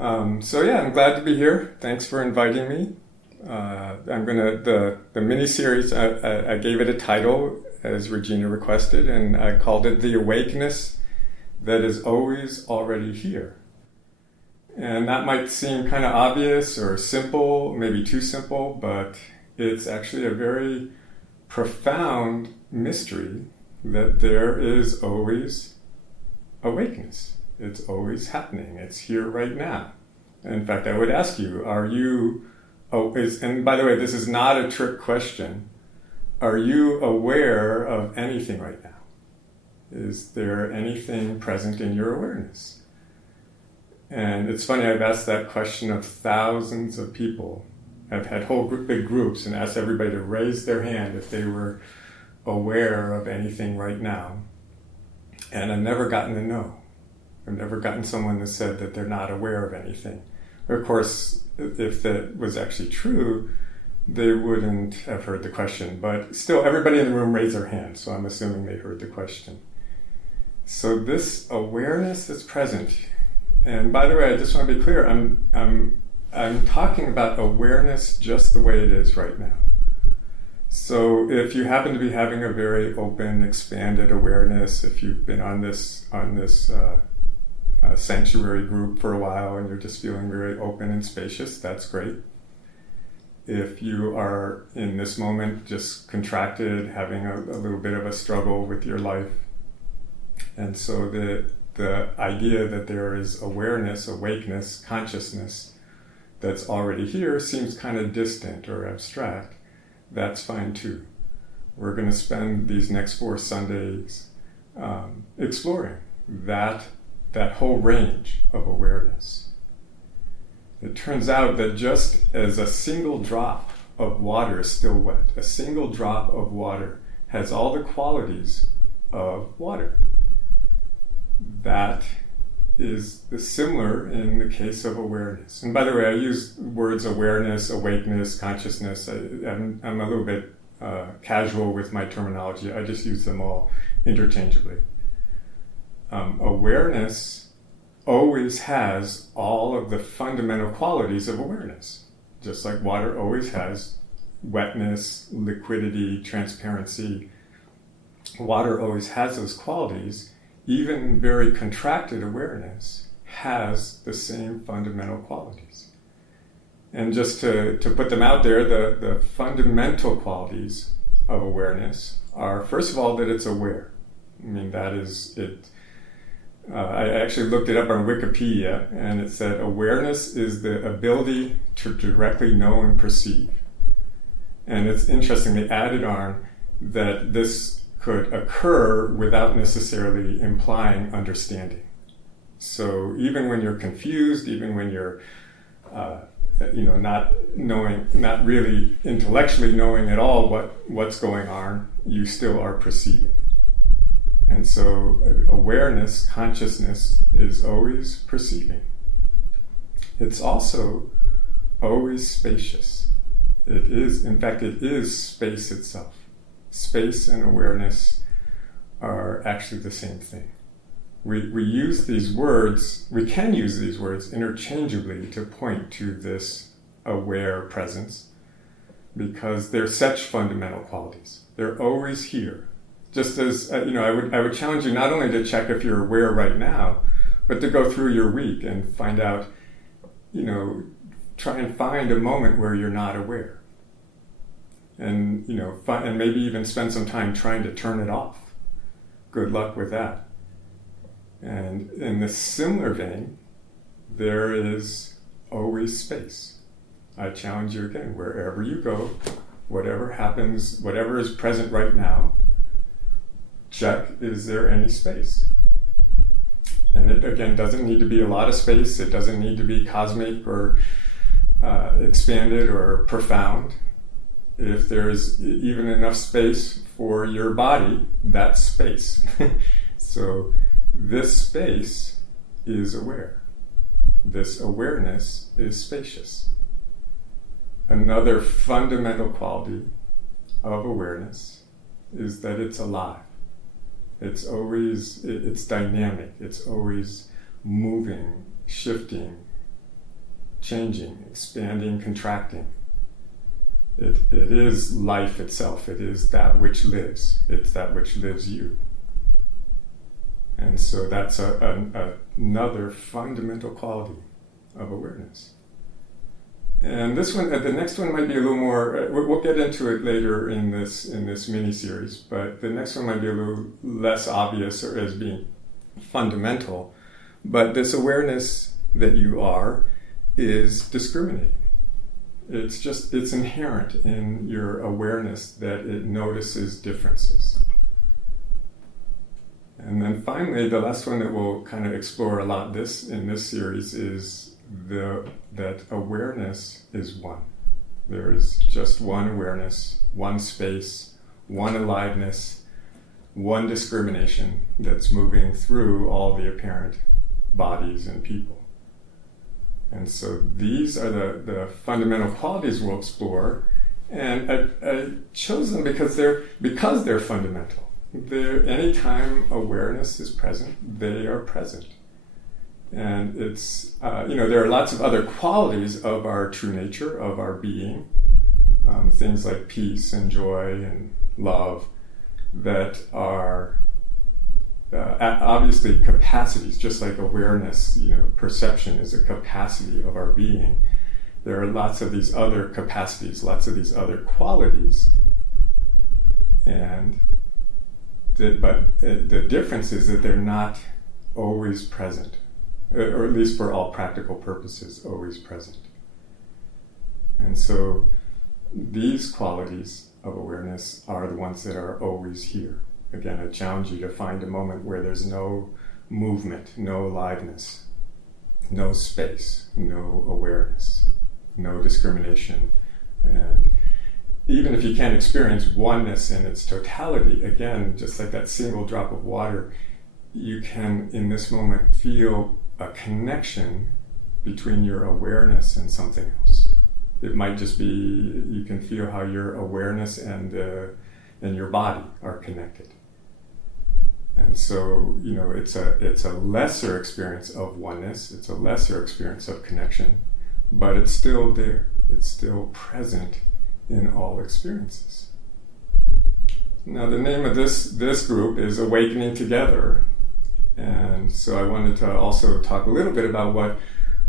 I'm glad to be here. Thanks for inviting me. The mini series. I gave it a title as Regina requested, and I called it "The Awakeness That Is Always Already Here." And that might seem kind of obvious or simple, maybe too simple, but it's actually a very profound mystery that there is always awakeness. It's always happening. It's here right now. In fact, I would ask you, and by the way, this is not a trick question, are you aware of anything right now? Is there anything present in your awareness? And it's funny, I've asked that question of thousands of people. I've had big groups and asked everybody to raise their hand if they were aware of anything right now. And I've never gotten a no. I've never gotten someone that said that they're not aware of anything. Of course, if that was actually true, they wouldn't have heard the question. But still, everybody in the room raised their hand, so I'm assuming they heard the question. So this awareness that's present, and by the way, I just want to be clear, I'm talking about awareness just the way it is right now. So if you happen to be having a very open, expanded awareness, if you've been on this sanctuary group for a while and you're just feeling very open and spacious, that's great. If you are in this moment just contracted, having a little bit of a struggle with your life, and so the idea that there is awareness, awakeness, consciousness that's already here seems kind of distant or abstract, that's fine too. We're going to spend these next 4 Sundays exploring that whole range of awareness. It turns out that just as a single drop of water is still wet, a single drop of water has all the qualities of water. That is similar in the case of awareness. And by the way, I use words awareness, awakeness, consciousness. I'm a little bit casual with my terminology. I just use them all interchangeably. Awareness always has all of the fundamental qualities of awareness. Just like water always has wetness, liquidity, transparency. Water always has those qualities. Even very contracted awareness has the same fundamental qualities. And just to put them out there, the fundamental qualities of awareness are, first of all, that it's aware. I mean, that is it. I actually looked it up on Wikipedia, and it said awareness is the ability to directly know and perceive. And it's interesting, they added on that this could occur without necessarily implying understanding. So even when you're confused, even when you're not really intellectually knowing at all what's going on, you still are perceiving. And so awareness, consciousness, is always perceiving. It's also always spacious. It is space itself. Space and awareness are actually the same thing. We use these words, we can use these words interchangeably to point to this aware presence because they're such fundamental qualities. They're always here. Just as, I would challenge you not only to check if you're aware right now, but to go through your week and find out, try and find a moment where you're not aware. And and maybe even spend some time trying to turn it off. Good luck with that. And in the similar vein, there is always space. I challenge you again, wherever you go, whatever happens, whatever is present right now, check, is there any space? And it, again, doesn't need to be a lot of space. It doesn't need to be cosmic or expanded or profound. If there's even enough space for your body, that's space. So this space is aware. This awareness is spacious. Another fundamental quality of awareness is that it's alive. It's dynamic. It's always moving, shifting, changing, expanding, contracting. It is life itself. It is that which lives. It's that which lives you. And so that's another fundamental quality of awareness. And this one, the next one might be a little more. We'll get into it later in this mini series. But the next one might be a little less obvious or as being fundamental. But this awareness that you are is discriminating. It's inherent in your awareness that it notices differences. And then finally, the last one that we'll kind of explore a lot in this series is that awareness is one. There is just one awareness, one space, one aliveness, one discrimination that's moving through all the apparent bodies and people. And so these are the fundamental qualities we'll explore, and I chose them because they're fundamental. Anytime awareness is present, they are present. And it's, there are lots of other qualities of our true nature, of our being, things like peace and joy and love that are obviously capacities, just like awareness, perception is a capacity of our being. There are lots of these other capacities, lots of these other qualities. But the difference is that they're not always present, or at least for all practical purposes, always present. And so these qualities of awareness are the ones that are always here. Again, I challenge you to find a moment where there's no movement, no aliveness, no space, no awareness, no discrimination. And even if you can't experience oneness in its totality, again, just like that single drop of water, you can, in this moment, feel a connection between your awareness and something else. It might just be, you can feel how your awareness and your body are connected. And so, it's a lesser experience of oneness, it's a lesser experience of connection, but it's still there. It's still present in all experiences. Now, the name of this group is Awakening Together, and so I wanted to also talk a little bit about what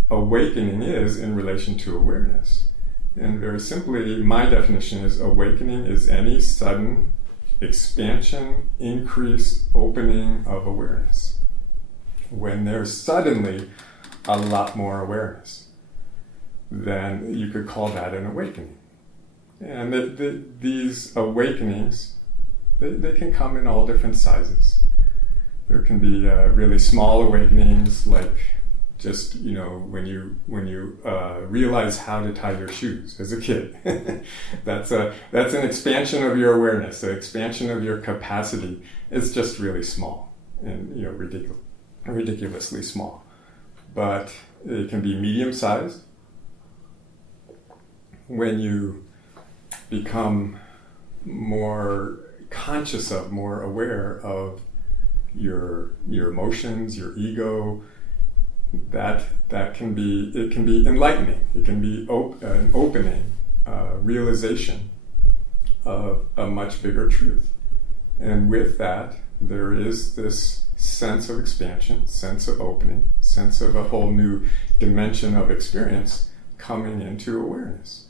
awakening is in relation to awareness. And very simply, my definition is awakening is any sudden expansion, increase, opening of awareness. When there's suddenly a lot more awareness, then you could call that an awakening. And these awakenings, they can come in all different sizes. There can be really small awakenings, like just when you realize how to tie your shoes as a kid. That's an expansion of your awareness, an expansion of your capacity. It's just really small and ridiculously small. But it can be medium-sized. When you become more conscious of, more aware of your emotions, your ego, that can be enlightening. It can be an opening, realization of a much bigger truth. And with that, there is this sense of expansion, sense of opening, sense of a whole new dimension of experience coming into awareness.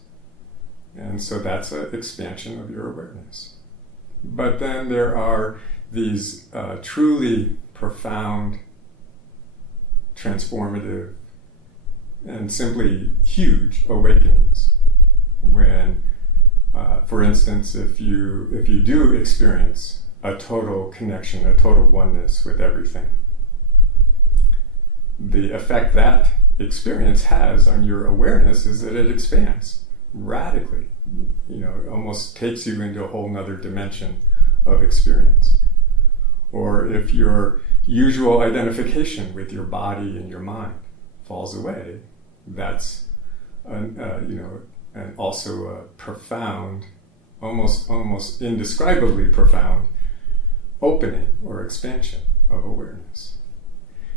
And so that's an expansion of your awareness. But then there are these truly profound, transformative, and simply huge awakenings. When, for instance, if you do experience a total connection, a total oneness with everything, the effect that experience has on your awareness is that it expands radically. It almost takes you into a whole nother dimension of experience. Or if your usual identification with your body and your mind falls away, that's and also a profound, almost indescribably profound opening or expansion of awareness.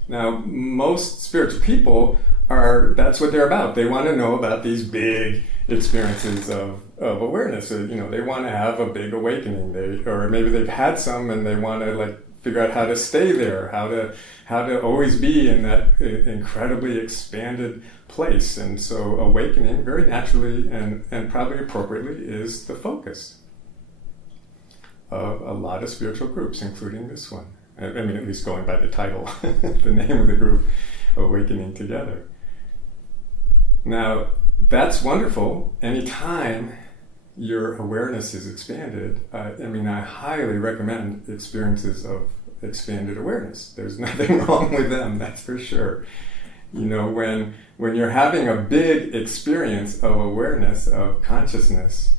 Now, most spiritual people that's what they're about. They want to know about these big experiences of awareness. Or, they want to have a big awakening. Or maybe they've had some and they want to figure out how to stay there, how to always be in that incredibly expanded place. And so awakening, very naturally and probably appropriately, is the focus of a lot of spiritual groups, including this one. I mean, at least going by the title, the name of the group, Awakening Together. Now, that's wonderful. Anytime your awareness is expanded, I highly recommend experiences of expanded awareness. There's nothing wrong with them, that's for sure. When you're having a big experience of awareness, of consciousness,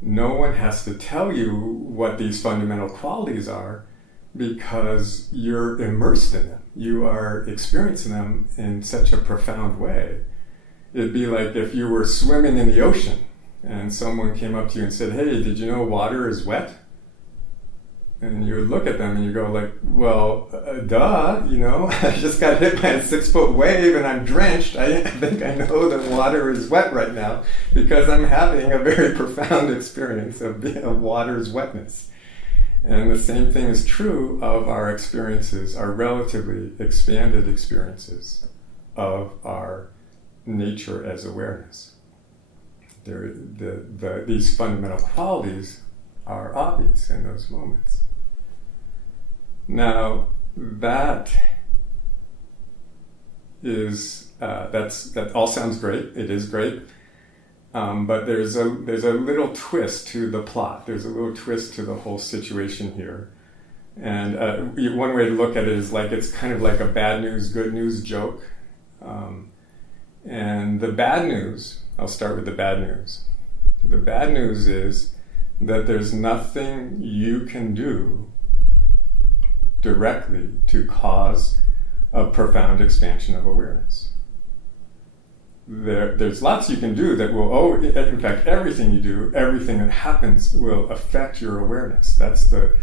no one has to tell you what these fundamental qualities are, because you're immersed in them. You are experiencing them in such a profound way. It'd be like if you were swimming in the ocean and someone came up to you and said, "Hey, did you know water is wet?" And you would look at them and you go well, duh, I just got hit by a 6-foot wave and I'm drenched. I think I know that water is wet right now because I'm having a very profound experience of water's wetness. And the same thing is true of our experiences, our relatively expanded experiences of our nature as awareness. These fundamental qualities are obvious in those moments. Now, that all sounds great. It is great. But there's a little twist to the plot. There's a little twist to the whole situation here. And one way to look at it is it's kind of like a bad news, good news joke. And the bad news, I'll start with the bad news. The bad news is that there's nothing you can do directly to cause a profound expansion of awareness. There's lots you can do that will, in fact, everything you do, everything that happens will affect your awareness. That's the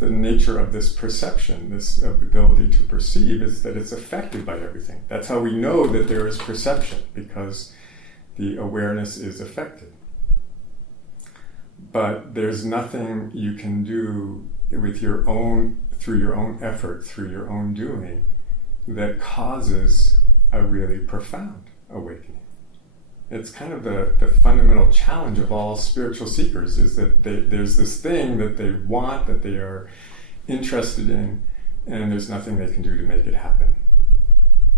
nature of this perception, this ability to perceive, is that it's affected by everything. That's how we know that there is perception, because the awareness is affected. But there's nothing you can do with through your own effort, through your own doing, that causes a really profound awakening. It's kind of the fundamental challenge of all spiritual seekers, is that there's this thing that they want, that they are interested in, and there's nothing they can do to make it happen.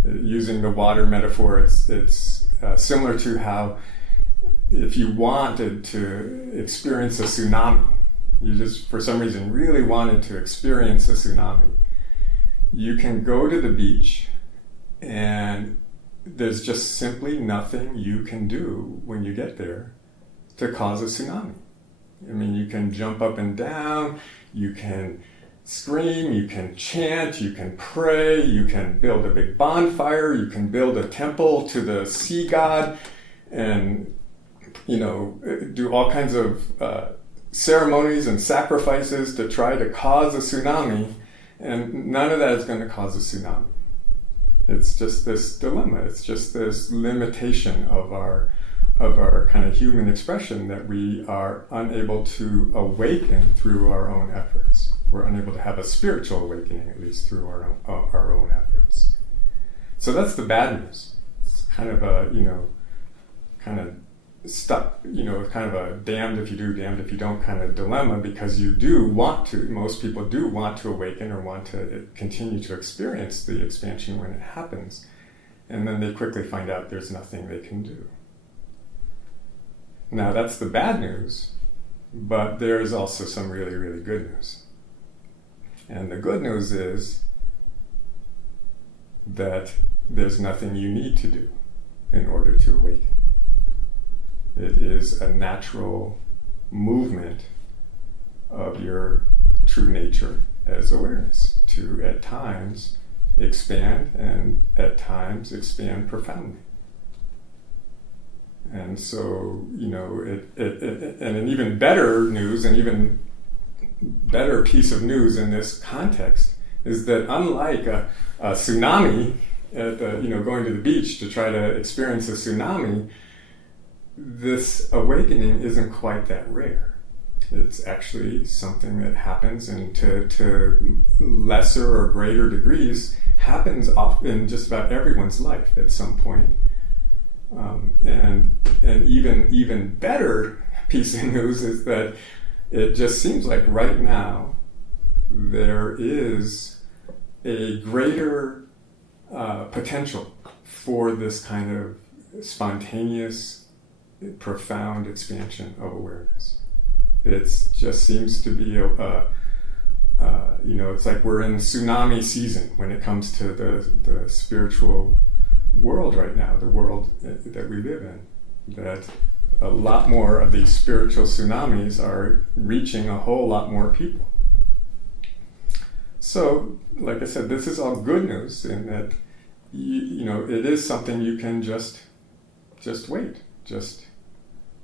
Using the water metaphor, it's similar to how if you wanted to experience a tsunami, you just for some reason really wanted to experience a tsunami, you can go to the beach and there's just simply nothing you can do when you get there to cause a tsunami. I mean, you can jump up and down, you can scream, you can chant, you can pray, you can build a big bonfire, you can build a temple to the sea god, and do all kinds of ceremonies and sacrifices to try to cause a tsunami, and none of that is going to cause a tsunami. It's just this dilemma. It's just this limitation of our kind of human expression, that we are unable to awaken through our own efforts. We're unable to have a spiritual awakening, at least through our own efforts. So that's the bad news. It's kind of stuck, kind of a damned if you do, damned if you don't kind of dilemma, because most people do want to awaken or want to continue to experience the expansion when it happens, and then they quickly find out there's nothing they can do. Now that's the bad news, but there's also some really, really good news. And the good news is that there's nothing you need to do in order to awaken. It is a natural movement of your true nature as awareness to, at times, expand, and at times expand profoundly. And so, and an even better news, an even better piece of news in this context, is that unlike a tsunami going to the beach to try to experience a tsunami, this awakening isn't quite that rare. It's actually something that happens, and to lesser or greater degrees happens in just about everyone's life at some point. And even better piece of news is that it just seems like right now there is a greater potential for this kind of spontaneous, profound expansion of awareness. It just seems to be it's like we're in tsunami season when it comes to the spiritual world right now, the world that we live in. That a lot more of these spiritual tsunamis are reaching a whole lot more people. So, like I said, this is all good news in that it is something you can just wait, just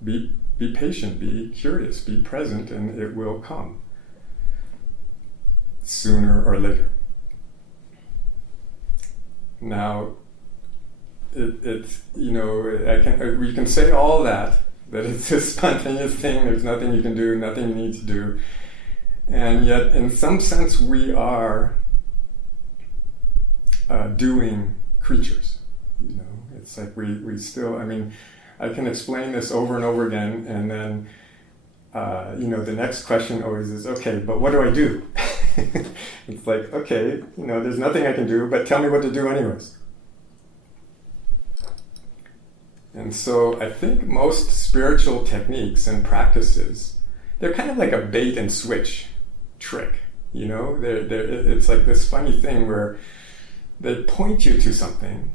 be patient, be curious, be present, and it will come sooner or later. Now, we can say all that it's a spontaneous thing. There's nothing you can do, nothing you need to do, and yet, in some sense, we are doing creatures. It's like we still. I mean, I can explain this over and over again, and then the next question always is, okay, but what do I do? It's like, okay, there's nothing I can do, but tell me what to do anyways. And so I think most spiritual techniques and practices, they're kind of like a bait and switch trick. It's like this funny thing where they point you to something,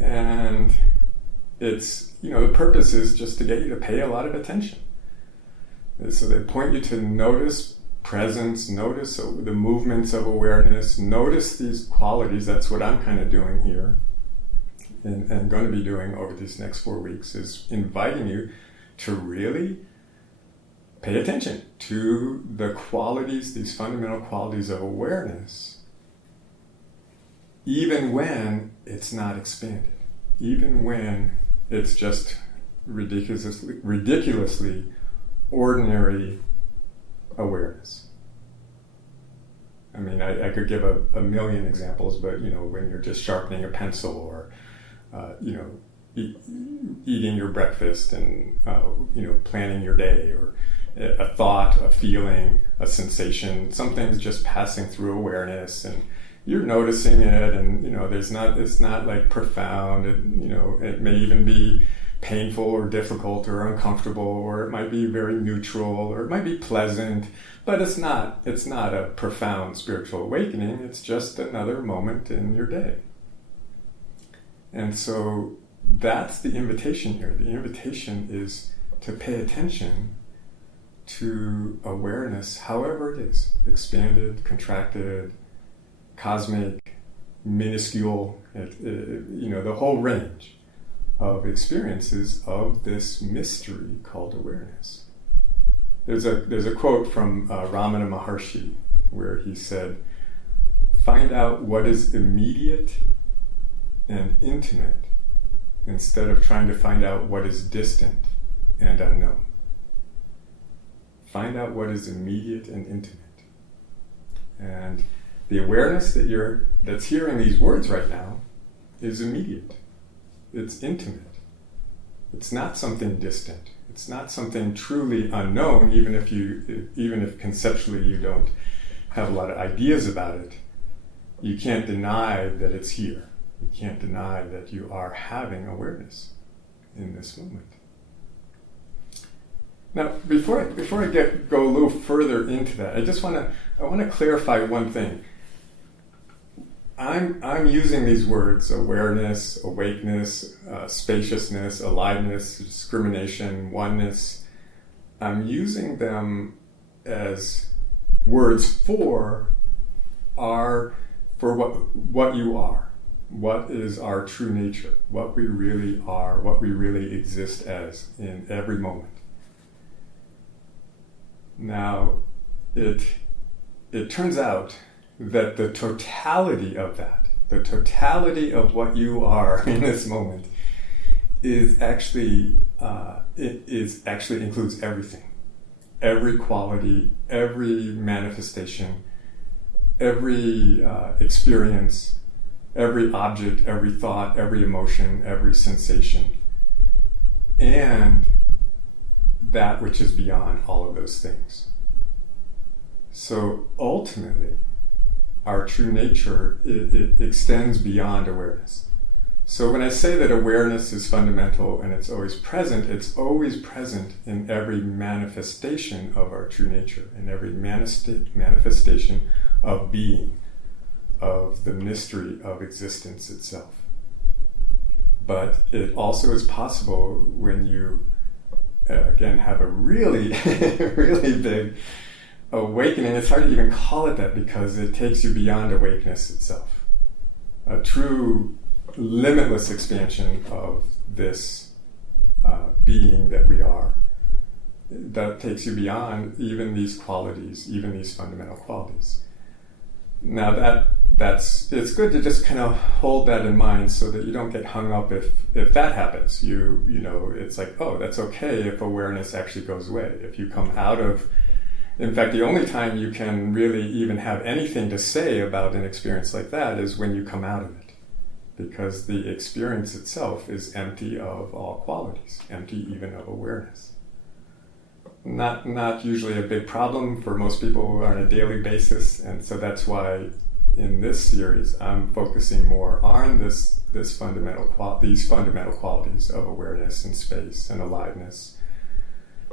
and it's, the purpose is just to get you to pay a lot of attention. And so they point you to notice presence, notice the movements of awareness, notice these qualities. That's what I'm kind of doing here and going to be doing over these next 4 weeks, is inviting you to really pay attention to the qualities, these fundamental qualities of awareness, even when it's not expanded, even when it's just ridiculously ordinary awareness. I mean, I could give a million examples, but when you're just sharpening a pencil, or eating your breakfast, and planning your day, or a thought, a feeling, a sensation, something's just passing through awareness, and you're noticing it, and it's not like profound. It may even be painful or difficult or uncomfortable, or it might be very neutral, or it might be pleasant, but it's not a profound spiritual awakening. It's just another moment in your day. And so that's the invitation here. The invitation is to pay attention to awareness, however it is, expanded, contracted, cosmic, minuscule, the whole range of experiences of this mystery called awareness. There's a quote from Ramana Maharshi where he said, "Find out what is immediate and intimate instead of trying to find out what is distant and unknown." Find out what is immediate and intimate. And the awareness that's hearing these words right now is immediate. It's intimate. It's not something distant. It's not something truly unknown, even if conceptually you don't have a lot of ideas about it. You can't deny that it's here. You can't deny that you are having awareness in this moment. Now, before I go a little further into that, I want to clarify one thing. I'm using these words: awareness, awakeness, spaciousness, aliveness, discrimination, oneness. I'm using them as words for what you are, what is our true nature, what we really are, what we really exist as in every moment. Now, it turns out that the totality of that, the totality of what you are in this moment is actually includes everything, every quality, every manifestation, every experience, every object, every thought, every emotion, every sensation, and that which is beyond all of those things. So ultimately, our true nature, it extends beyond awareness. So when I say that awareness is fundamental and it's always present in every manifestation of our true nature, in every manifestation of being, of the mystery of existence itself. But it also is possible when you, again, have a really, really big awakening. It's hard to even call it that because it takes you beyond awakeness itself. A true limitless expansion of this being that we are, that takes you beyond even these qualities, even these fundamental qualities. Now it's good to just kind of hold that in mind so that you don't get hung up if that happens. You know, it's like, oh, that's okay if awareness actually goes away. If you come out of, in fact, the only time you can really even have anything to say about an experience like that is when you come out of it. Because the experience itself is empty of all qualities, empty even of awareness. Not usually a big problem for most people on a daily basis, and so that's why in this series I'm focusing more on these fundamental qualities of awareness and space and aliveness,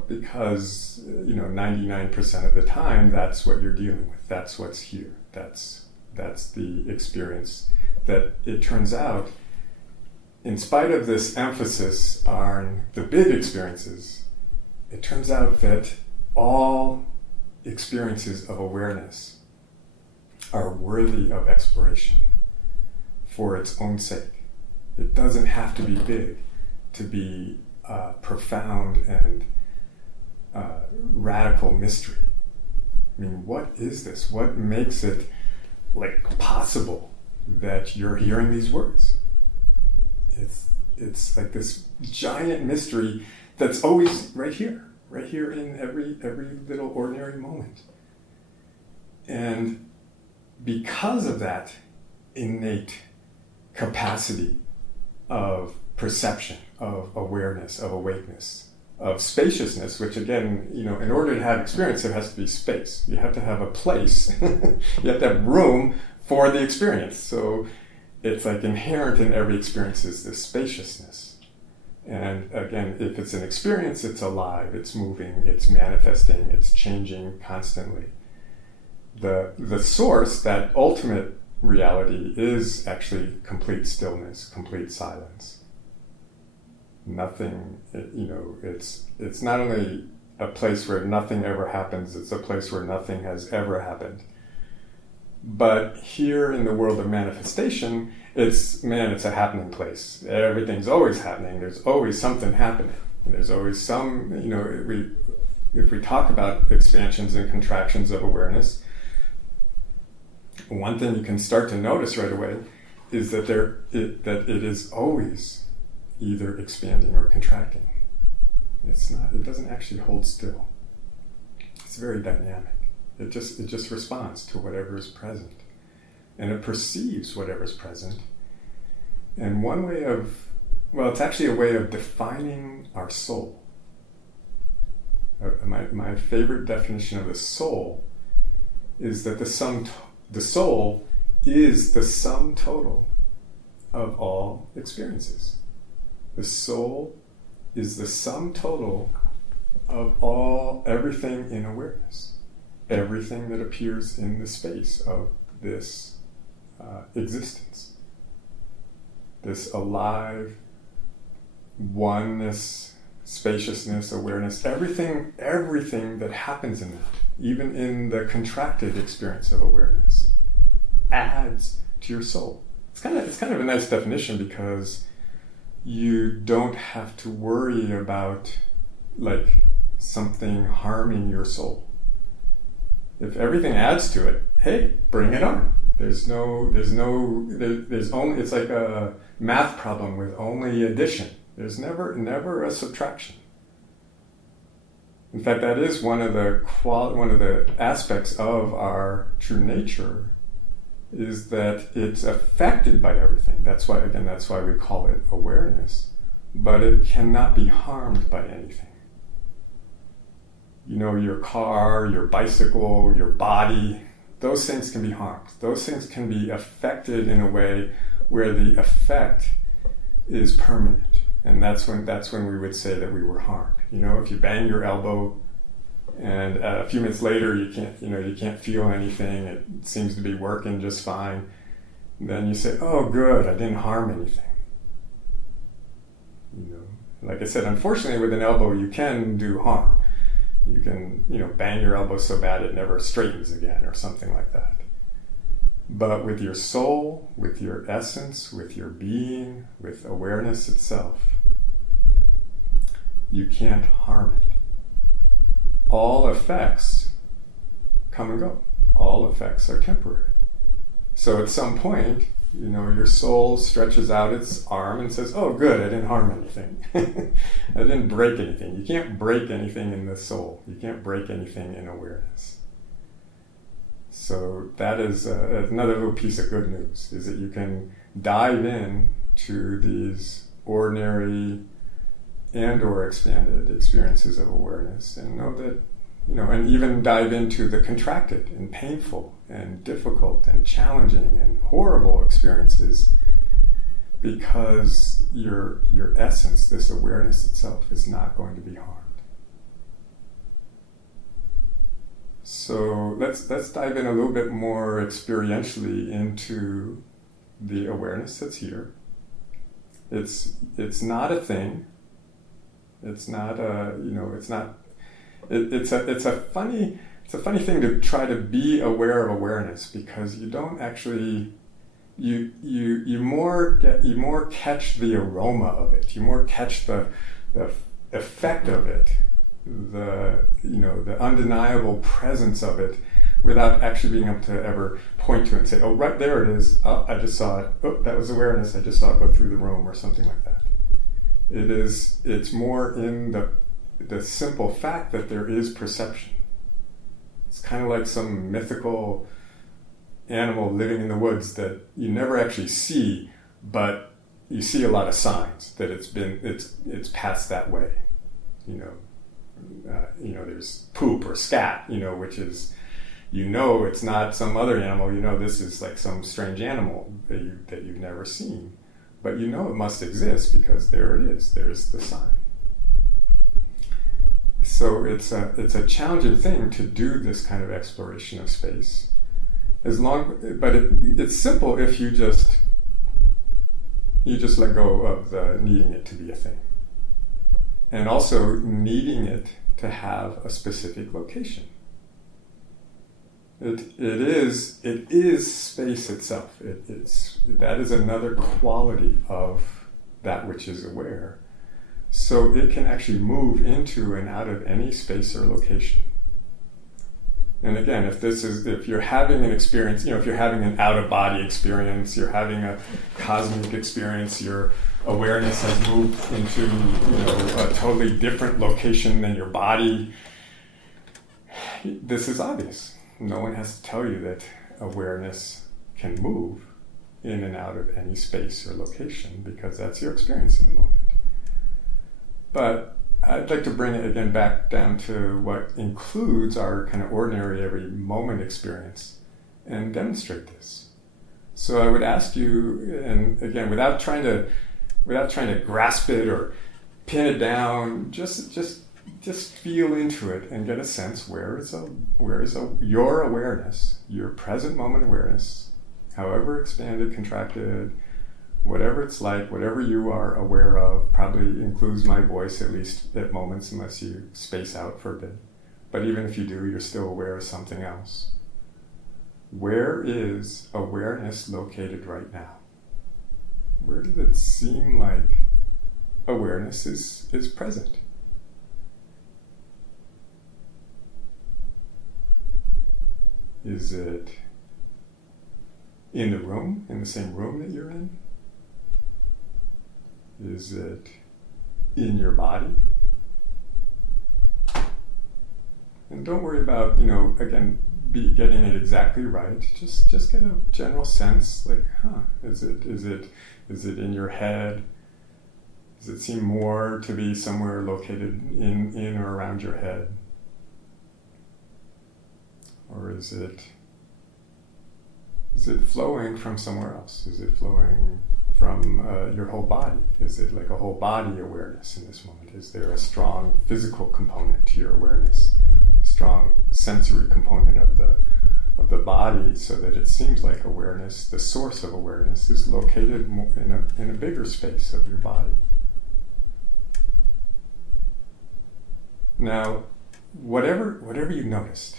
because 99% of the time that's what you're dealing with, that's what's here, that's the experience. That it turns out, in spite of this emphasis on the big experiences, it turns out that all experiences of awareness are worthy of exploration for its own sake. It doesn't have to be big to be profound and radical mystery. I mean, what is this? What makes it possible that you're hearing these words? It's like this giant mystery that's always right here in every little ordinary moment. And because of that innate capacity of perception, of awareness, of awakeness, of spaciousness, which again, in order to have experience, there has to be space. You have to have a place. You have to have room for the experience. So it's like inherent in every experience is this spaciousness. And again, if it's an experience, it's alive, it's moving, it's manifesting, it's changing constantly. The source, that ultimate reality, is actually complete stillness, complete silence. Nothing, it's not only a place where nothing ever happens, it's a place where nothing has ever happened. But here in the world of manifestation, it's a happening place. Everything's always happening. There's always something happening. There's always some, if we talk about expansions and contractions of awareness, one thing you can start to notice right away is that it is always either expanding or contracting. It doesn't actually hold still. It's very dynamic. It just responds to whatever is present. And it perceives whatever is present. And one way it's actually a way of defining our soul. My favorite definition of the soul is that the soul is the sum total of all experiences. The soul is the sum total of everything in awareness. Everything that appears in the space of this existence. This alive oneness, spaciousness, awareness, everything that happens in that, even in the contracted experience of awareness, adds to your soul. It's kind of a nice definition because you don't have to worry about something harming your soul. If everything adds to it, hey, bring it on. There's only, it's like a math problem with only addition. There's never a subtraction. In fact, that is one of the aspects of our true nature, is that it's affected by everything. That's why we call it awareness. But it cannot be harmed by anything. Your car, your bicycle, your body, those things can be harmed. Those things can be affected in a way where the effect is permanent. And that's when we would say that we were harmed. If you bang your elbow and a few minutes later you can't feel anything, it seems to be working just fine, then you say, oh good, I didn't harm anything. Like I said, unfortunately with an elbow you can do harm. You can, bang your elbow so bad it never straightens again or something like that. But with your soul, with your essence, with your being, with awareness itself, you can't harm it. All effects come and go. All effects are temporary. So at some point, your soul stretches out its arm and says, oh good, I didn't harm anything. I didn't break anything. You can't break anything in the soul. You can't break anything in awareness. So that is another little piece of good news, is that you can dive in to these ordinary and or expanded experiences of awareness and know that, and even dive into the contracted and painful and difficult and challenging and horrible experiences, because your essence, this awareness itself, is not going to be harmed. So let's dive in a little bit more experientially into the awareness that's here. It's not a thing. It's not a It's a funny thing to try to be aware of awareness, because you don't actually you more catch the aroma of it. You more catch the effect of it, the undeniable presence of it, without actually being able to ever point to it and say, oh, right there it is. Oh, I just saw it. Oh, that was awareness. I just saw it go through the room, or something like that. It's more in the simple fact that there is perception. It's kind of like some mythical animal living in the woods that you never actually see, but you see a lot of signs that it's passed that way. There's poop or scat, which is, it's not some other animal. This is like some strange animal that you've never seen, but it must exist because there it is. There's the sign. So it's a challenging thing to do this kind of exploration of space. But it's simple if you just let go of the needing it to be a thing, and also needing it to have a specific location. It is space itself. That is another quality of that which is aware. So it can actually move into and out of any space or location. And again, if you're having an experience, if you're having an out-of-body experience, you're having a cosmic experience, your awareness has moved into, a totally different location than your body, this is obvious. No one has to tell you that awareness can move in and out of any space or location, because that's your experience in the moment. But I'd like to bring it again back down to what includes our kind of ordinary every moment experience and demonstrate this. So I would ask you, and again, without trying to grasp it or pin it down, just feel into it and get a sense where is your awareness, your present moment awareness, however expanded, contracted, whatever it's like, whatever you are aware of, probably includes my voice, at least at moments, unless you space out for a bit. But even if you do, you're still aware of something else. Where is awareness located right now? Where does it seem like awareness is present? Is it in the room, in the same room that you're in? Is it in your body? And don't worry about, again, getting it exactly right. Just get a general sense, like, is it in your head? Does it seem more to be somewhere located in or around your head? Or is it flowing from somewhere else? Is it flowing from your whole body? Is it like a whole body awareness in this moment? Is there a strong physical component to your awareness? Strong sensory component of the body, so that it seems like awareness, the source of awareness, is located more in a bigger space of your body. Now, whatever you noticed,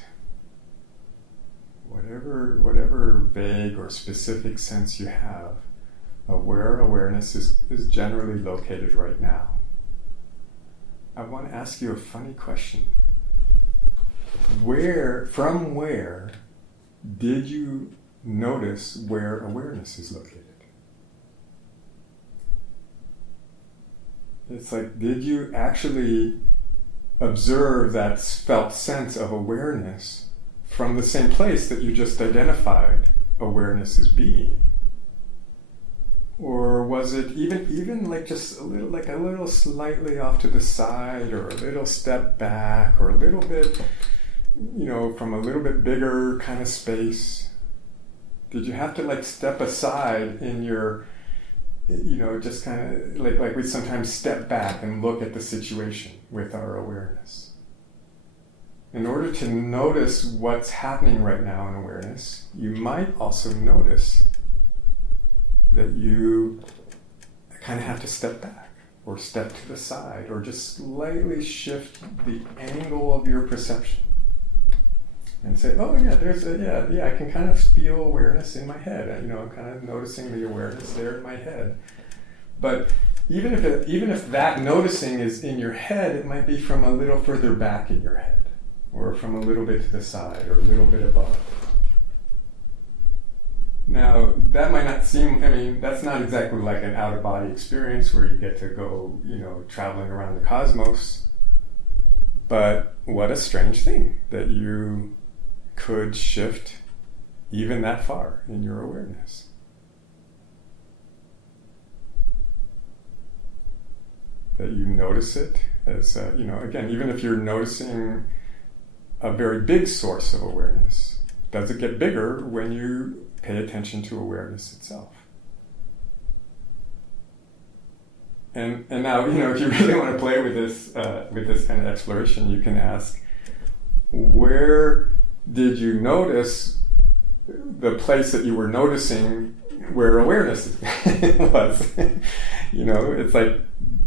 whatever vague or specific sense you have of where awareness is generally located right now, I want to ask you a funny question. From where did you notice where awareness is located? It's like, did you actually observe that felt sense of awareness from the same place that you just identified awareness as being? Or was it even like just a little slightly off to the side, or a little step back, or a little bit, from a little bit bigger kind of space? Did you have to like step aside in your, just kind of like we sometimes step back and look at the situation with our awareness? In order to notice what's happening right now in awareness, you might also notice that you kind of have to step back, or step to the side, or just slightly shift the angle of your perception and say, oh yeah, I can kind of feel awareness in my head. I'm kind of noticing the awareness there in my head. But even if that noticing is in your head, it might be from a little further back in your head, or from a little bit to the side, or a little bit above. Now, that might not seem, that's not exactly like an out-of-body experience where you get to go, traveling around the cosmos. But what a strange thing that you could shift even that far in your awareness. That you notice it as, again, even if you're noticing a very big source of awareness, does it get bigger when you pay attention to awareness itself? And now, if you really want to play with this kind of exploration, you can ask, where did you notice the place that you were noticing where awareness was? It's like,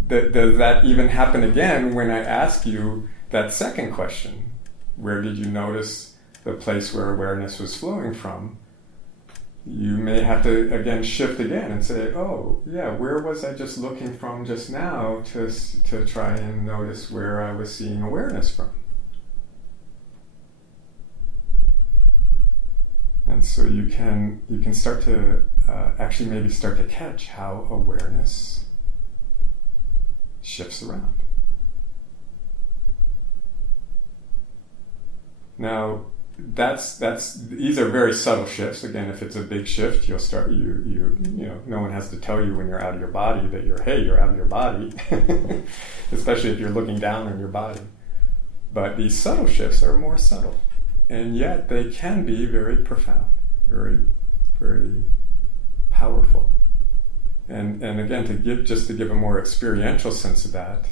does that even happen again when I ask you that second question? Where did you notice the place where awareness was flowing from? You may have to again shift again and say, oh yeah, where was I just looking from just now to try and notice where I was seeing awareness from? And so you can start to actually maybe start to catch how awareness shifts around. Now, these are very subtle shifts. Again, if it's a big shift, you'll start no one has to tell you when you're out of your body that you're out of your body, especially if you're looking down on your body. But these subtle shifts are more subtle, and yet they can be very profound, very, very powerful. And again, to give a more experiential sense of that,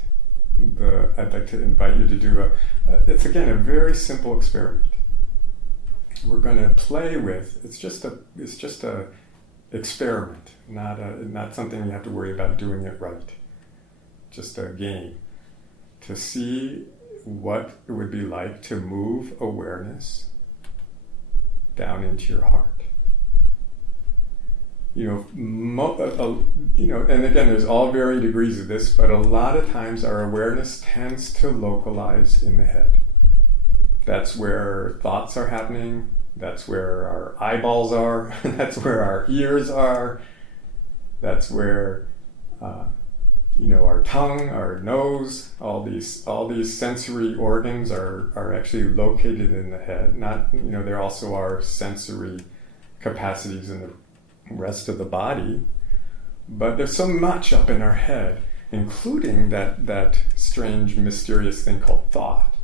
I'd like to invite you to do it's again a very simple experiment. We're going to play with. It's just a experiment, not something you have to worry about doing it right. Just a game to see what it would be like to move awareness down into your heart. And again, there's all varying degrees of this, but a lot of times our awareness tends to localize in the head. That's where thoughts are happening. That's where our eyeballs are. That's where our ears are. That's where our tongue, our nose, all these sensory organs are actually located in the head. Not, there also are sensory capacities in the rest of the body, but there's so much up in our head, including that strange, mysterious thing called thought,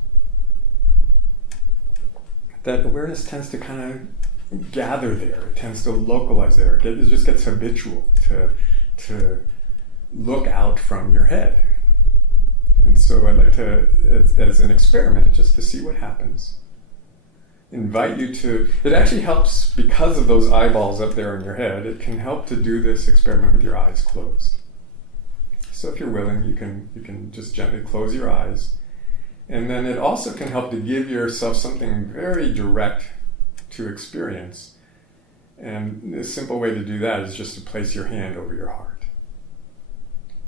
that awareness tends to kind of gather there. It tends to localize there. It just gets habitual to look out from your head. And so I'd like to, as an experiment, just to see what happens, invite you to, it actually helps because of those eyeballs up there in your head, it can help to do this experiment with your eyes closed. So if you're willing, you can just gently close your eyes. And then it also can help to give yourself something very direct to experience. And the simple way to do that is just to place your hand over your heart.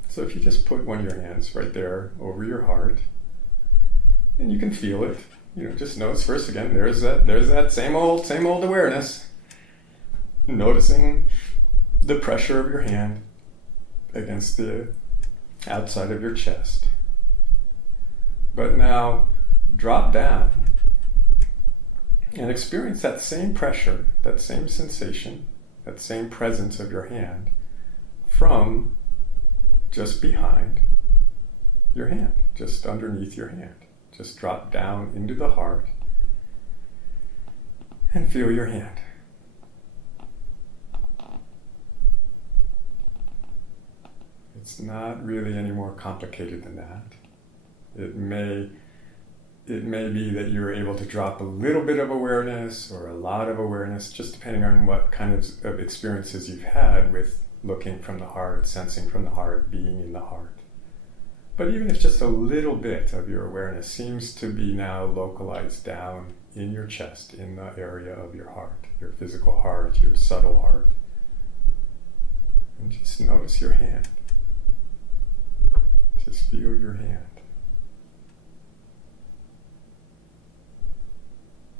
So if you just put one of your hands right there over your heart, and you can feel it, just notice first again, there's that same old awareness. Noticing the pressure of your hand against the outside of your chest. But now drop down and experience that same pressure, that same sensation, that same presence of your hand from just behind your hand, just underneath your hand. Just drop down into the heart and feel your hand. It's not really any more complicated than that. It may be that you're able to drop a little bit of awareness or a lot of awareness, just depending on what kind of experiences you've had with looking from the heart, sensing from the heart, being in the heart. But even if just a little bit of your awareness seems to be now localized down in your chest, in the area of your heart, your physical heart, your subtle heart, and just notice your hand. Just feel your hand.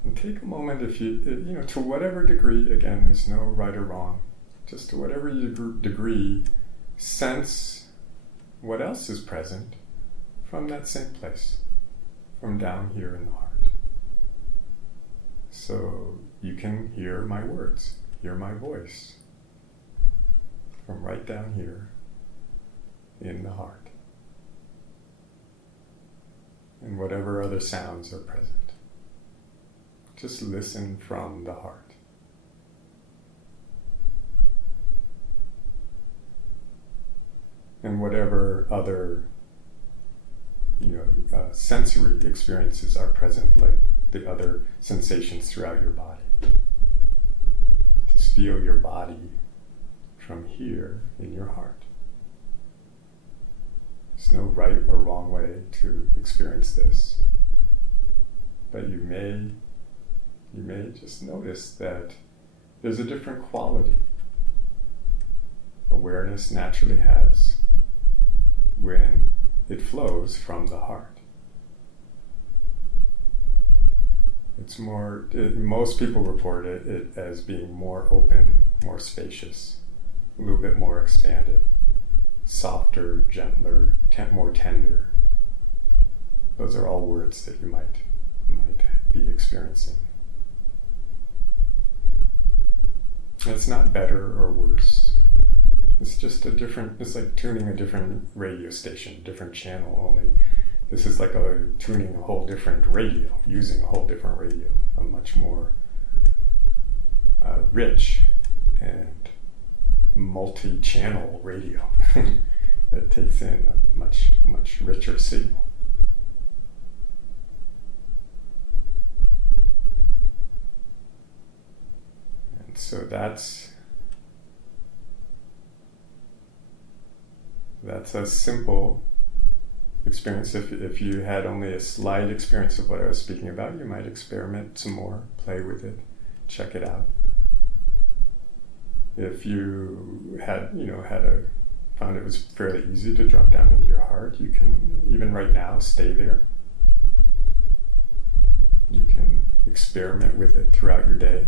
And take a moment, if you to whatever degree, again, there's no right or wrong, just to whatever degree, sense what else is present from that same place, from down here in the heart. So you can hear my words, hear my voice, from right down here in the heart. And whatever other sounds are present. Just listen from the heart. And whatever other sensory experiences are present, like the other sensations throughout your body. Just feel your body from here in your heart. There's no right or wrong way to experience this, but you may just notice that there's a different quality awareness naturally has when it flows from the heart. It's more, most people report it as being more open, more spacious, a little bit more expanded, softer, gentler, more tender. Those are all words that you might be experiencing. It's not better or worse. It's just it's like tuning a different radio station, different channel, only this is like tuning a whole different radio, using a whole different radio, a much more rich and multi-channel radio that takes in a much, much richer signal. And so that's a simple experience. If you had only a slight experience of what I was speaking about, you might experiment some more, play with it, check it out. If you found it was fairly easy to drop down into your heart, you can, even right now, stay there. You can experiment with it throughout your day.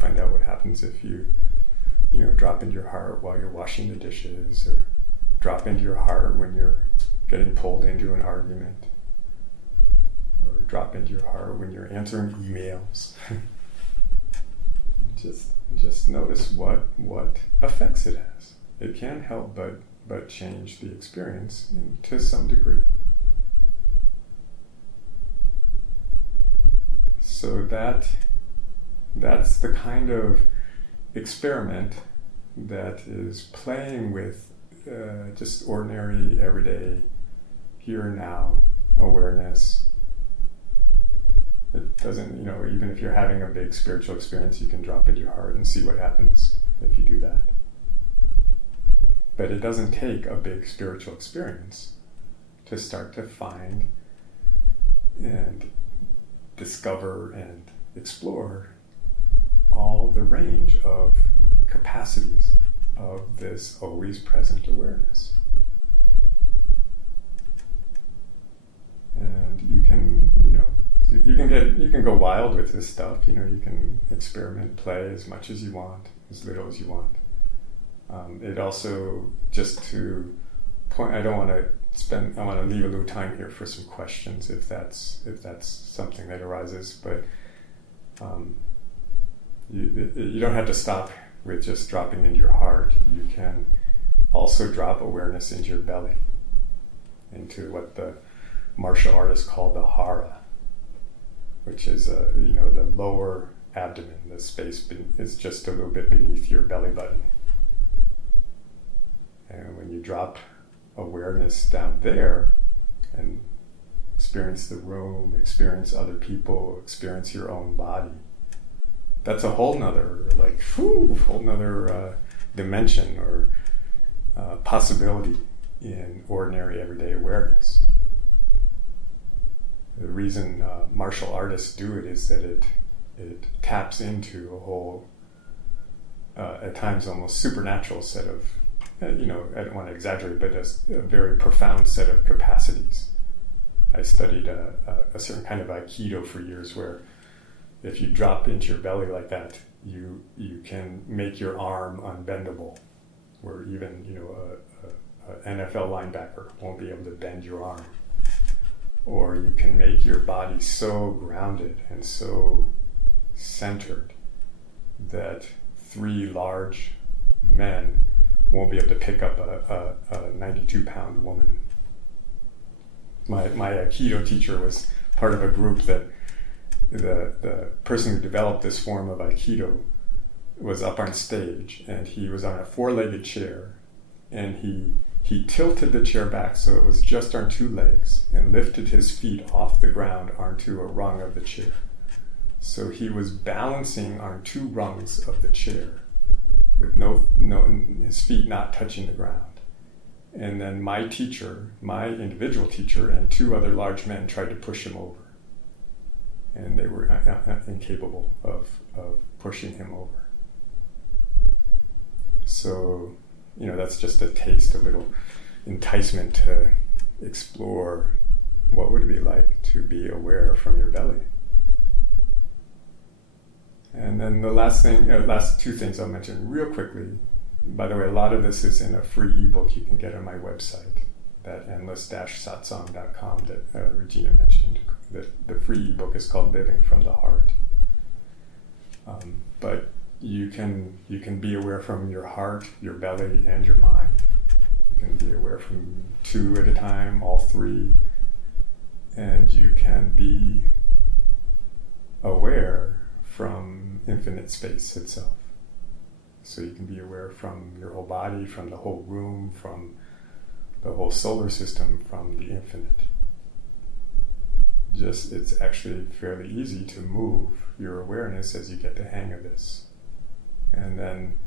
Find out what happens if you drop into your heart while you're washing the dishes, or drop into your heart when you're getting pulled into an argument, or drop into your heart when you're answering emails. Just notice what effects it has. It can't help but change the experience to some degree. So that's the kind of experiment that is playing with just ordinary, everyday, here and now awareness. It doesn't, even if you're having a big spiritual experience, you can drop into your heart and see what happens if you do that. But it doesn't take a big spiritual experience to start to find and discover and explore all the range of capacities of this always present awareness. And you can go wild with this stuff. You can experiment, play as much as you want, as little as you want. It also, just to point, I want to leave a little time here for some questions if that's something that arises. But you don't have to stop with just dropping into your heart. You can also drop awareness into your belly, into what the martial artists call the hara, which is the lower abdomen, the space is just a little bit beneath your belly button. And when you drop awareness down there and experience the room, experience other people, experience your own body, that's a whole nother dimension or possibility in ordinary everyday awareness. The reason martial artists do it is that it taps into a whole, at times almost supernatural set of, I don't want to exaggerate, but a very profound set of capacities. I studied a certain kind of Aikido for years, where if you drop into your belly like that, you can make your arm unbendable, where even a NFL linebacker won't be able to bend your arm. Or you can make your body so grounded and so centered that 3 large men won't be able to pick up a 92-pound woman. My Aikido teacher was part of a group that the person who developed this form of Aikido was up on stage, and he was on a 4-legged chair, and he tilted the chair back so it was just on 2 legs and lifted his feet off the ground onto a rung of the chair. So he was balancing on 2 rungs of the chair with no his feet not touching the ground. And then my individual teacher, and 2 other large men tried to push him over. And they were incapable of pushing him over. So, that's just a taste, a little enticement to explore what would it be like to be aware from your belly. And then the last 2 things I'll mention real quickly. By the way, a lot of this is in a free ebook you can get on my website, that endless-satsang.com that Regina mentioned. The free ebook is called Living from the Heart. But you can be aware from your heart, your belly, and your mind. You can be aware from 2 at a time, all 3. And you can be aware from infinite space itself. So you can be aware from your whole body, from the whole room, from the whole solar system, from the infinite. It's actually fairly easy to move your awareness as you get the hang of this. And then,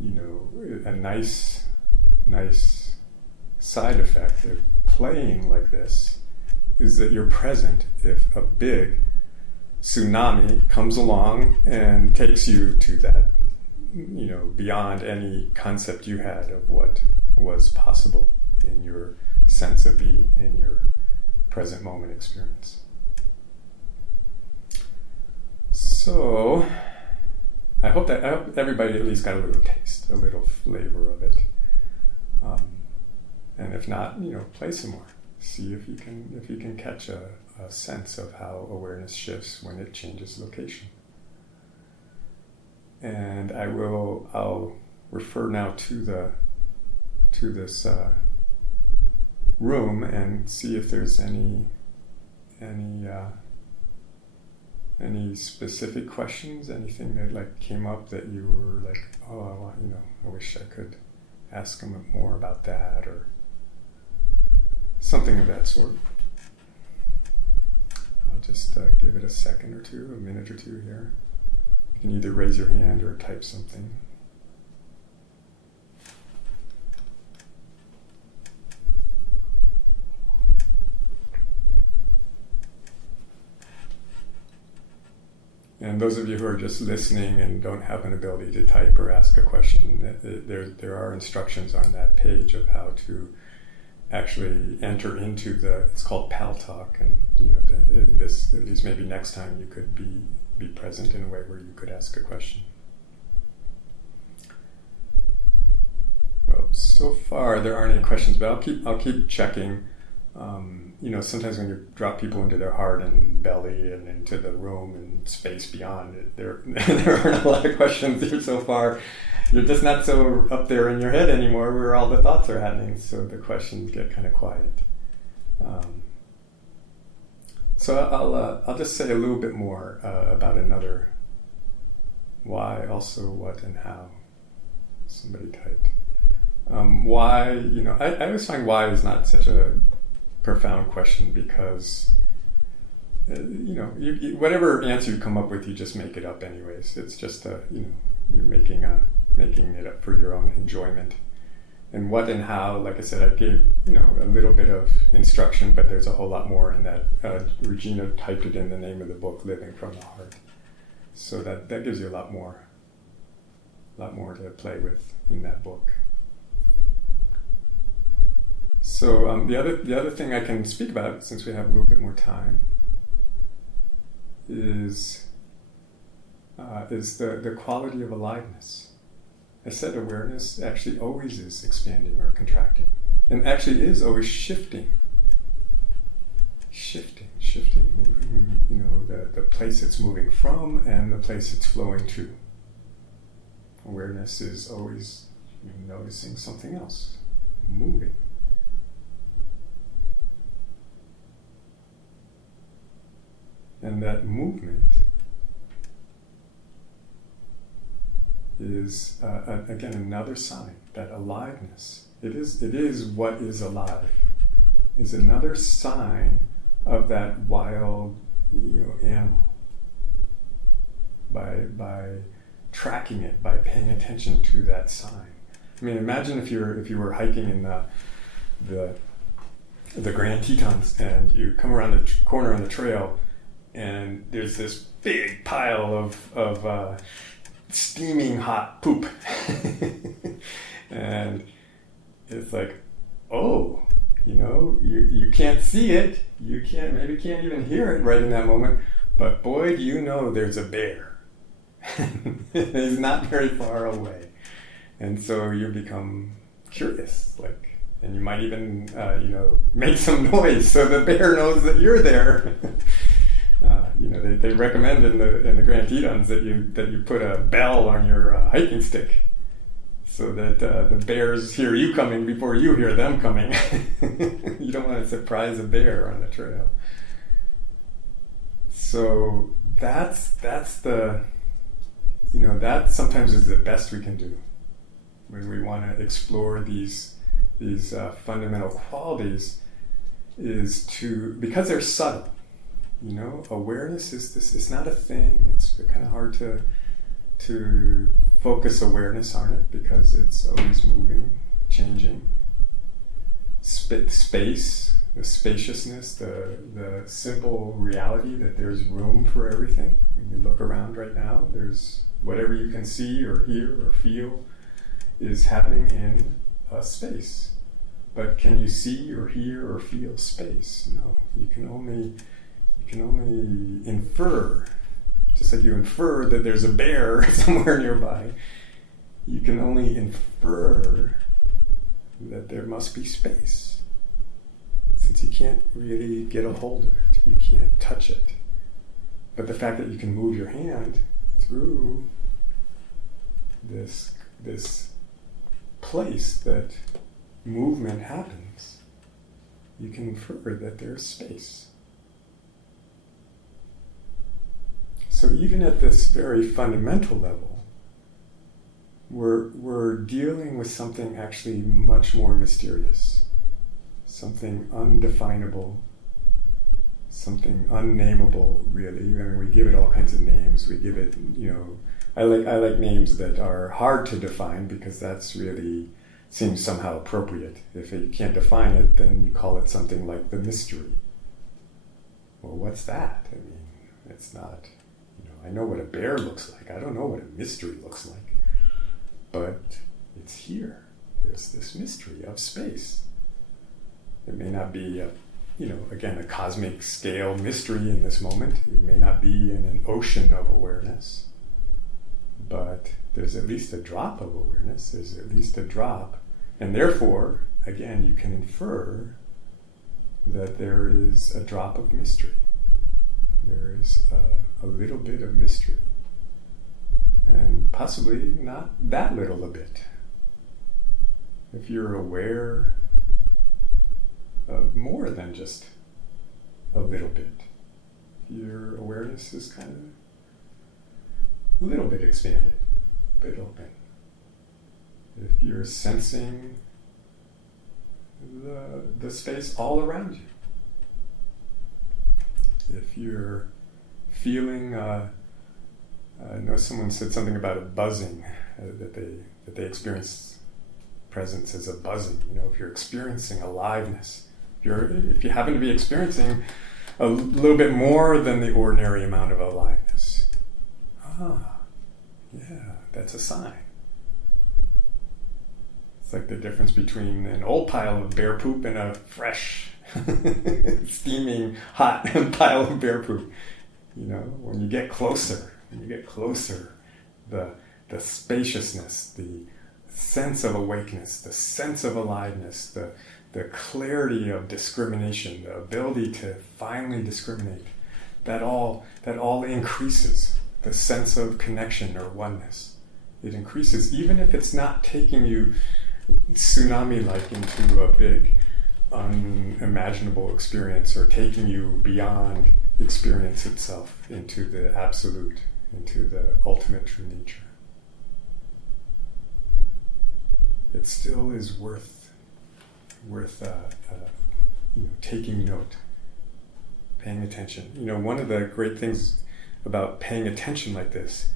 a nice side effect of playing like this is that you're present if a big tsunami comes along and takes you to that, beyond any concept you had of what was possible in your sense of being, in your present moment experience. So I hope everybody at least got a little taste, a little flavor of it. And if not, play some more. See if you can catch a sense of how awareness shifts when it changes location. And I'll refer now to this room and see if there's any specific questions, anything that came up that you were like, oh, I wish I could ask them more about that, or something of that sort. I'll just give it a minute or two here. You can either raise your hand or type something. And those of you who are just listening and don't have an ability to type or ask a question, there are instructions on that page of how to actually enter into it's called Pal Talk, and this, at least maybe next time, you could be present in a way where you could ask a question. Well, so far there aren't any questions, but I'll keep checking. Sometimes when you drop people into their heart and belly and into the room and space beyond it, there aren't a lot of questions here so far. You're just not so up there in your head anymore where all the thoughts are happening, so the questions get kind of quiet. So I'll just say a little bit more about another why, also what and how. Somebody typed. Why, I always find why is not such a profound question, because whatever answer you come up with, you just make it up anyways. It's just you're making it up for your own enjoyment. And what and how, like I said, I gave a little bit of instruction, but there's a whole lot more in that. Regina typed it in the name of the book, Living from the Heart. So that gives you a lot more to play with in that book. So the other thing I can speak about, since we have a little bit more time, is the quality of aliveness. I said awareness actually always is expanding or contracting, and actually is always shifting, moving. The place it's moving from and the place it's flowing to. Awareness is always noticing something else, moving. And that movement is, again, another sign, that aliveness. It is what is alive, is another sign of that wild, animal. By tracking it, by paying attention to that sign. I mean, imagine if you were hiking in the Grand Tetons, and you come around the corner on the trail, and there's this big pile of steaming hot poop. And it's like, oh, you can't see it, maybe can't even hear it right in that moment, but boy, do there's a bear. He's not very far away. And so you become curious, and you might even, make some noise so the bear knows that you're there. They recommend in the Grand Tetons that you put a bell on your hiking stick, so that the bears hear you coming before you hear them coming. You don't want to surprise a bear on the trail. So that's the, that sometimes is the best we can do when we want to explore these fundamental qualities, is because they're subtle. Awareness is this. It's not a thing. It's kind of hard to focus awareness on it, because it's always moving, changing. Space, the spaciousness, the simple reality that there's room for everything. When you look around right now, there's whatever you can see or hear or feel is happening in a space. But can you see or hear or feel space? No. You can only infer Just like you infer that there's a bear somewhere nearby, you can only infer that there must be space, since you can't really get a hold of it, you can't touch it. But the fact that you can move your hand through this place that movement happens, you can infer that there's space. So even at this very fundamental level, we're dealing with something actually much more mysterious, something undefinable, something unnameable, really. I mean, we give it all kinds of names. We give it, I like names that are hard to define, because that's really seems somehow appropriate. If you can't define it, then you call it something like the mystery. Well, what's that? I mean, it's not, I know what a bear looks like. I don't know what a mystery looks like. But it's here. There's this mystery of space. It may not be again, a cosmic scale mystery in this moment. It may not be in an ocean of awareness. But there's at least a drop of awareness. There's at least a drop. And therefore, again, you can infer that there is a drop of mystery. There is a little bit of mystery. And possibly not that little a bit. If you're aware of more than just a little bit, your awareness is kind of a little bit expanded, a bit open. If you're sensing the space all around you, if you're feeling, I know someone said something about a buzzing, that they experience presence as a buzzing. If you're experiencing aliveness, if you happen to be experiencing a little bit more than the ordinary amount of aliveness, yeah, that's a sign. It's like the difference between an old pile of bear poop and a fresh, steaming, hot pile of bear poop. When you get closer, the spaciousness, the sense of awakeness, the sense of aliveness, the clarity of discrimination, the ability to finally discriminate, that all increases the sense of connection or oneness. It increases, even if it's not taking you tsunami-like into a big, unimaginable experience, or taking you beyond experience itself into the absolute, into the ultimate true nature. It still is worth taking note, paying attention. One of the great things about paying attention like this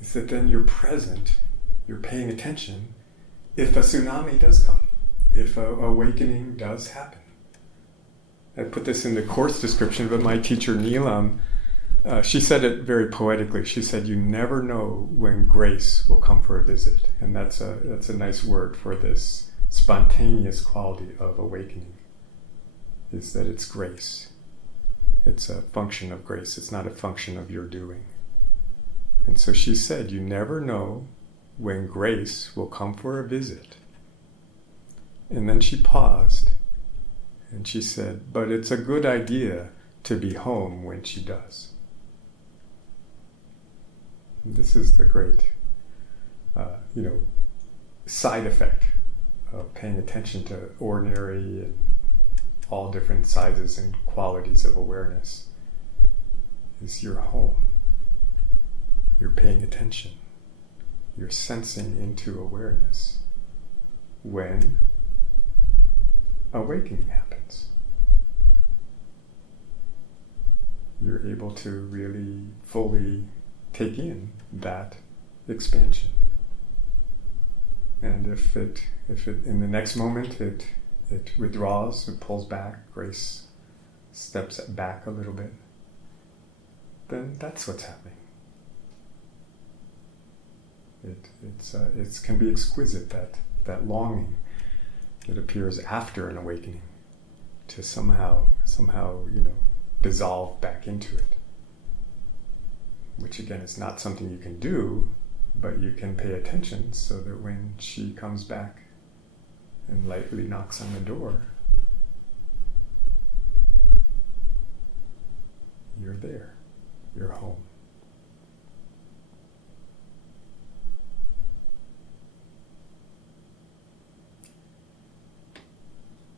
is that then you're present, you're paying attention if a tsunami does come, if a awakening does happen. I put this in the course description, but my teacher Neelam, she said it very poetically. She said, "You never know when grace will come for a visit," and that's a nice word for this spontaneous quality of awakening. Is that it's grace. It's a function of grace. It's not a function of your doing. And so she said, "You never know when grace will come for a visit." And then she paused, and she said, "But it's a good idea to be home when she does." This is the great, side effect of paying attention to ordinary and all different sizes and qualities of awareness. Is you're home. You're paying attention. You're sensing into awareness when awakening happens. You're able to really fully take in that expansion. And if it in the next moment it withdraws, it pulls back, grace steps back a little bit, then that's what's happening. It can be exquisite, that longing that appears after an awakening to somehow dissolve back into it. which again is not something you can do, but you can pay attention so that when she comes back and lightly knocks on the door, you're there, you're home.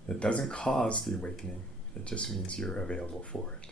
It doesn't cause the awakening, it just means you're available for it.